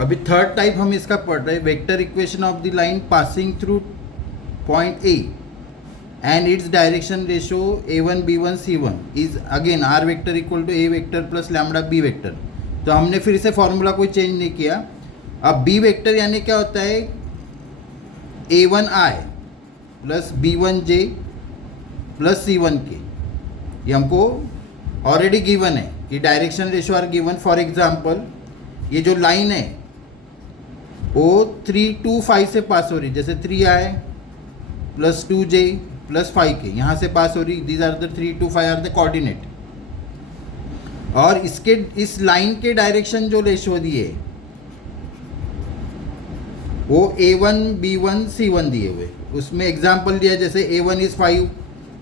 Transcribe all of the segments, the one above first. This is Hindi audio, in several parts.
अभी थर्ड टाइप हम इसका पढ़ रहे हैं, vector equation of the line passing through point A and its direction ratio a1 b1 c1 is again r vector equal to a vector plus lambda b vector. तो हमने फिर से फॉर्मूला कोई चेंज नहीं किया। अब b वेक्टर यानी क्या होता है, a1i plus b1j plus c1k। ये हमको ऑलरेडी गिवन है कि direction ratio are given. For example ये जो लाइन है वो 3 2 5 से पास हो रही, जैसे 3i plus 2j plus 5k यहाँ से पास हो रही। These are the 3 2 5 are the coordinate. और इसके इस लाइन के डायरेक्शन जो रेशो दिए वो a1 b1 c1 दिए हुए। उसमें एग्जांपल दिया जैसे a1 इज 5,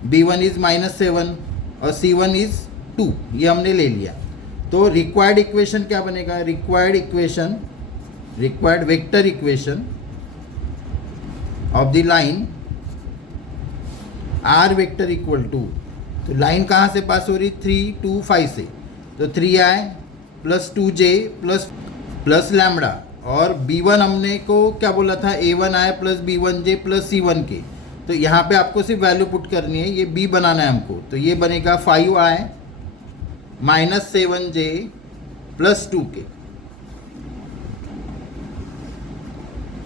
b1 इज -7 और c1 इज 2, ये हमने ले लिया। तो रिक्वायर्ड इक्वेशन क्या बनेगा, required vector equation of the line r vector equal to, तो लाइन कहाँ से पास हो रही, 3 2 5 से, तो 3i plus 2j plus lambda. और b1 हमने को क्या बोला था, a1i plus b1j plus c1k। तो यहाँ पे आपको सिर्फ वैल्यू पुट करनी है, ये b बनाना है हमको। तो ये बनेगा 5i minus 7j plus 2k।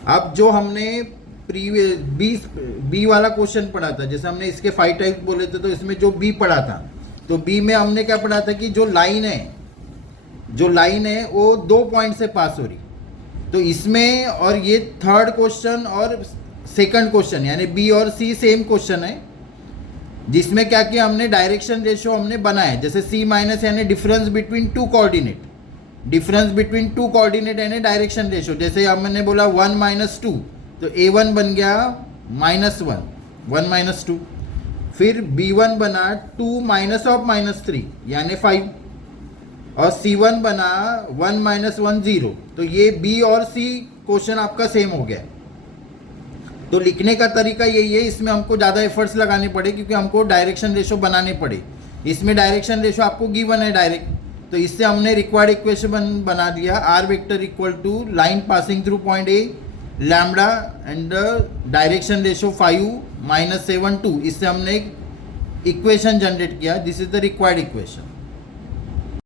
अब जो हमने प्रीवियस बी वाला क्वेश्चन पढ़ा था, जैसे हमने इसके 5 टाइप्स बोले थे, तो इसमें जो बी पढ़ा था, तो बी में हमने क्या पढ़ा था कि जो लाइन है वो 2 पॉइंट से पास हो रही। तो इसमें और ये थर्ड क्वेश्चन और सेकंड क्वेश्चन यानी बी और सी सेम क्वेश्चन है, जिसमें क्या किया हमने, डायरेक्शन रेशो हमने बनाया। जैसे सी माइनस यानी डिफरेंस बिटवीन टू कोऑर्डिनेट, यानी डायरेक्शन रेशो। जैसे हमने बोला 1 - 2, तो a1 बन गया -1, 1 - 2। फिर b1 बना 2 माइनस ऑफ -3 यानी 5, और c1 बना 1 - 1 0। तो ये b और c क्वेश्चन आपका सेम हो गया। तो लिखने का तरीका यही है, इसमें हमको ज़्यादा एफर्ट्स लगाने पड़े क्योंकि हमको डायरेक्शन रेशो बनाने पड़े। इसमें डायरेक्शन रेशो आपको गिवन है डायरेक्ट, तो इससे हमने रिक्वायर्ड इक्वेशन बना दिया, r vector equal to line passing through point A lambda and direction ratio 5 - 7 2। इससे हमने एक इक्वेशन जनरेट किया। This is the required equation.